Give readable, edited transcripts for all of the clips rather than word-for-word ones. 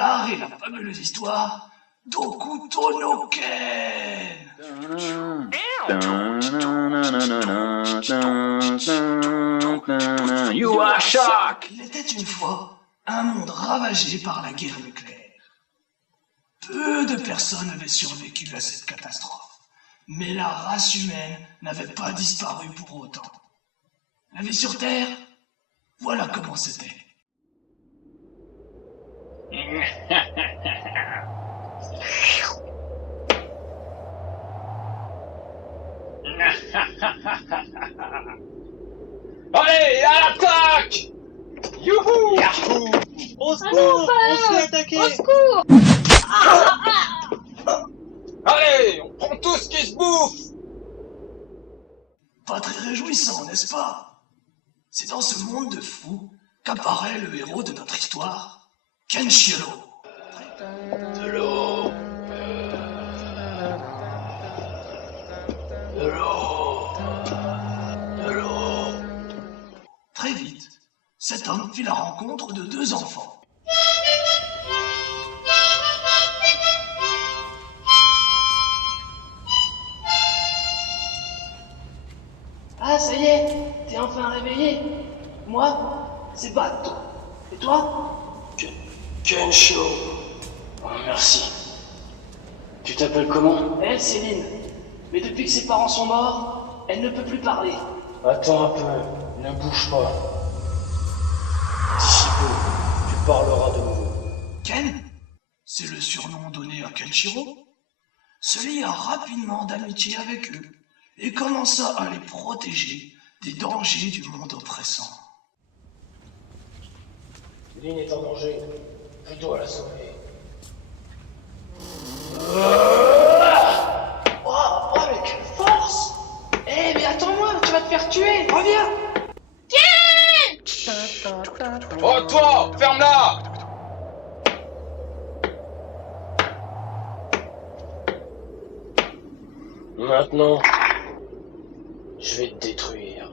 narrer la fabuleuse histoire d'Hokuto no Ken. You are shocked! Il était une fois un monde ravagé par la guerre nucléaire. Peu de personnes avaient survécu à cette catastrophe, mais la race humaine n'avait pas disparu pour autant. La vie sur Terre, voilà comment c'était. Allez, à l'attaque! Youhou! Yahoo! Au Ah non, secours! pas On se eux! fait attaquer! Au secours! Allez, on prend tout ce qui se bouffe! Pas très réjouissant, n'est-ce pas? C'est dans ce monde de fous qu'apparaît le héros de notre histoire, Kenshiro. De l'eau. De l'eau. De l'eau. Très vite, cet homme fit la rencontre de deux enfants. Ah, ça y est, t'es enfin réveillé. Moi, c'est Bato. Et toi? Kenshiro. Oh, merci. Tu t'appelles comment? Elle, Céline. Mais depuis que ses parents sont morts, elle ne peut plus parler. Attends un peu, ne bouge pas. D'ici peu, tu parleras de nouveau. Ken, c'est le surnom donné à Kenshiro, se lia rapidement d'amitié avec eux et commença à les protéger des dangers du monde oppressant. Lynn est en danger. Je dois la sauver. Oh, mais quelle force! Eh, mais attends-moi, tu vas te faire tuer! Reviens! Oh toi, ferme-la! Maintenant, je vais te détruire.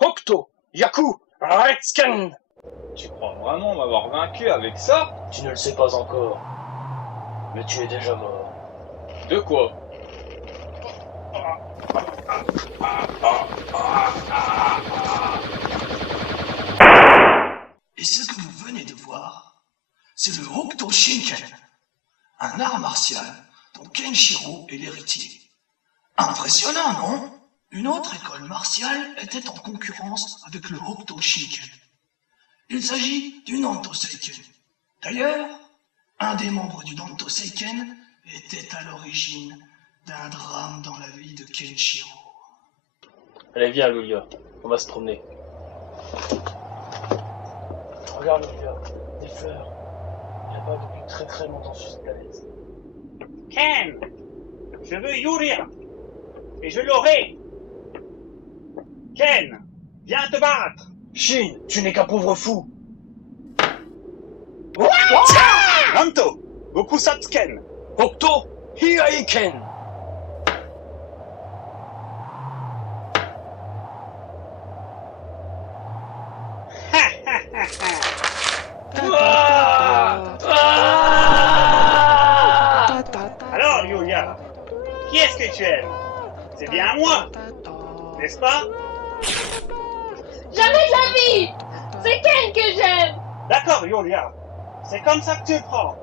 Hokuto! Yaku! Redscan! Tu crois vraiment m'avoir vaincu avec ça? Tu ne le sais pas encore, mais tu es déjà mort. De quoi? Et ce que vous venez de voir, c'est le Hokuto Shinken, un art martial dont Kenshiro est l'héritier. Impressionnant, non? Une autre école martiale était en concurrence avec le Hokuto Shinken. Il s'agit du Nanto Seiken. D'ailleurs, un des membres du Nanto Seiken était à l'origine d'un drame dans la vie de Kenshiro. Allez, viens, Lulia. On va se promener. Regarde, Lulia. Des fleurs. Il n'y a pas depuis très très longtemps sur cette planète. Ken! Je veux Yuria! Et je l'aurai! Ken! Viens te battre! Shin, tu n'es qu'un pauvre fou. Nanto! Goku Satsuken! Hokuto, Hiraiken. Alors, Yuria, qui est-ce que tu aimes? C'est bien moi, n'est-ce pas? Jamais de la vie! C'est Ken que j'aime! D'accord, Yuria. C'est comme ça que tu le prends.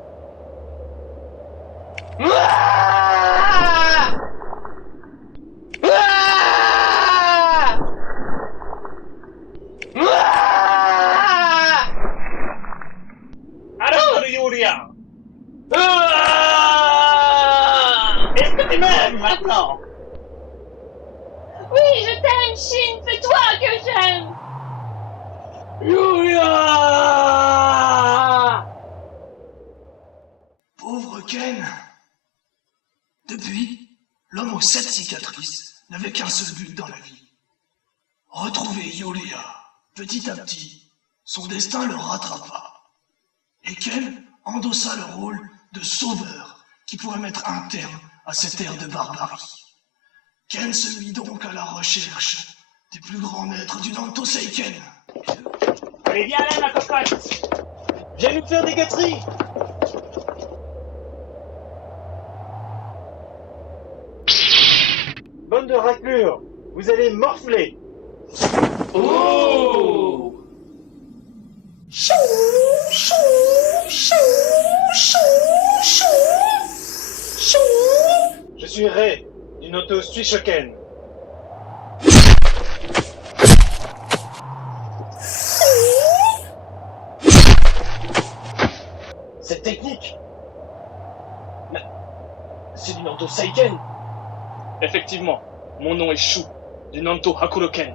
Alors, Yuria. Est-ce que tu m'aimes maintenant? Oui, je t'aime, Shin! C'est toi que j'aime! Pauvre Ken. Depuis, l'homme aux 7 cicatrices n'avait qu'un seul but dans la vie. Retrouver Yulia. Petit à petit, son destin le rattrapa. Et Ken endossa le rôle de sauveur qui pourrait mettre un terme à cette ère de barbarie. Ken se mit donc à la recherche des plus grands maîtres du Nanto Seiken. Allez, viens là, ma cocotte. Viens nous faire des gâteries. Bande de raclures, vous allez morfler. Oh! Je suis Ray, du Noto Suishoken. Cette technique, c'est du Nanto Seiken. Effectivement, mon nom est Shu, du Nanto Hakuroken.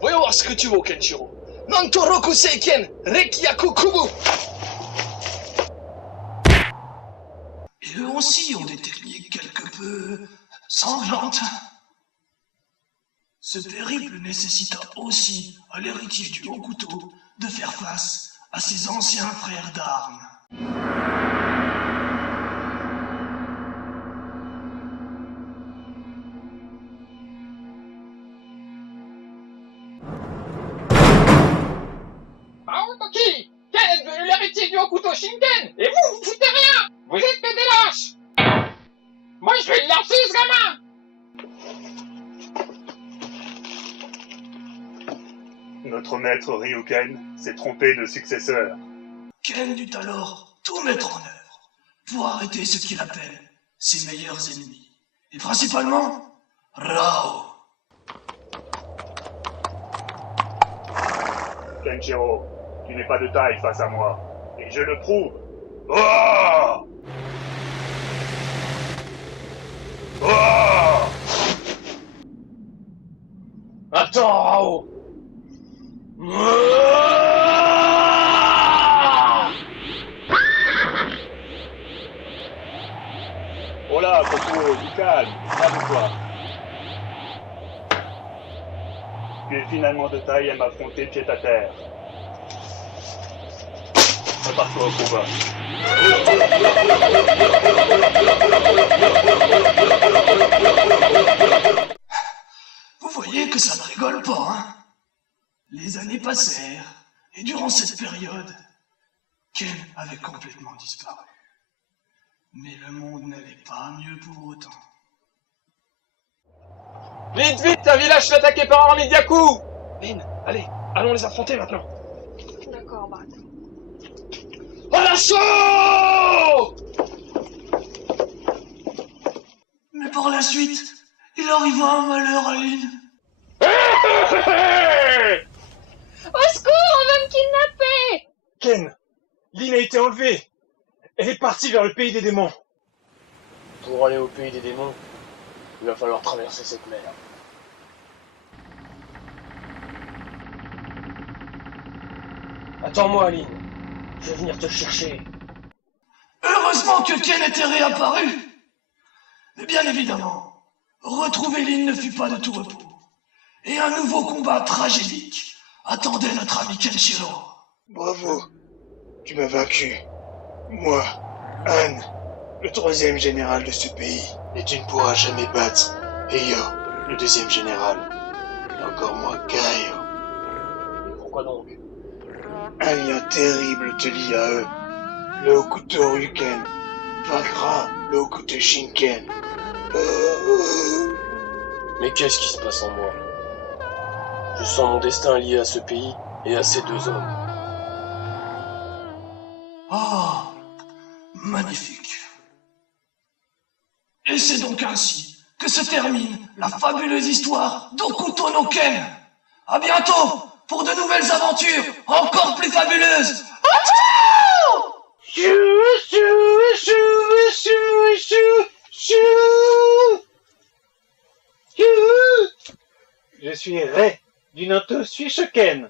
Voyons voir ce que tu vaux, Kenshiro. Nanto Roku Seiken Rekiyaku Kubu. Et eux aussi ont des techniques quelque peu sanglantes. Ce périple nécessita aussi à l'héritier du haut couteau de faire face à ses anciens frères d'armes. Aotoki, Ken est devenu l'héritier du Hokuto Shinken, et vous foutez rien. Vous êtes que des lâches. Moi, je vais le lancer, ce gamin. Notre maître Ryuken s'est trompé de successeur. Ken dut alors tout mettre en œuvre pour arrêter ce qu'il appelle ses meilleurs ennemis. Et principalement, Rao. Kenshiro, tu n'es pas de taille face à moi. Et je le prouve. Oh! Oh! Attends, Rao. Oh là, Coco, du calme, calme-toi. Tu es finalement de taille à m'affronter pied à terre. Prépare-toi au combat. Vous voyez que ça ne rigole pas, hein? Les années passèrent, et durant cette période, Ken avait complètement disparu. Mais le monde n'allait pas mieux pour autant. Vite, vite, un village fait attaquer par un armée de Yaku. Lynn, allez, allons les affronter maintenant. D'accord, Bart. À l'assaut! Mais par la suite, il arriva un malheur à Lynn. Au secours, on va me kidnapper! Ken, Lynn a été enlevée. Elle est partie vers le pays des démons. Pour aller au pays des démons, il va falloir traverser cette mer. Attends-moi, Lynn. Je vais venir te chercher. Heureusement que Ken était réapparu. Mais bien évidemment, retrouver Lynn ne fut pas de tout repos. Et un nouveau combat tragédique attendait notre ami Kenshiro. Bravo, tu m'as vaincu. Moi, Anne, le 3e général de ce pays. Et tu ne pourras jamais battre Heyo, le 2e général. Et encore moins Kaio. Et pourquoi donc? Un lien terrible te lie à eux. Le Hokuto Ryuken vaincra le Hokuto Shinken. Mais qu'est-ce qui se passe en moi? Je sens mon destin lié à ce pays et à ces deux hommes. Ah, magnifique. Et c'est donc ainsi que se termine la fabuleuse histoire d'Hokuto no Ken. À bientôt pour de nouvelles aventures encore plus fabuleuses. Je suis Ray, du Noto Suishoken.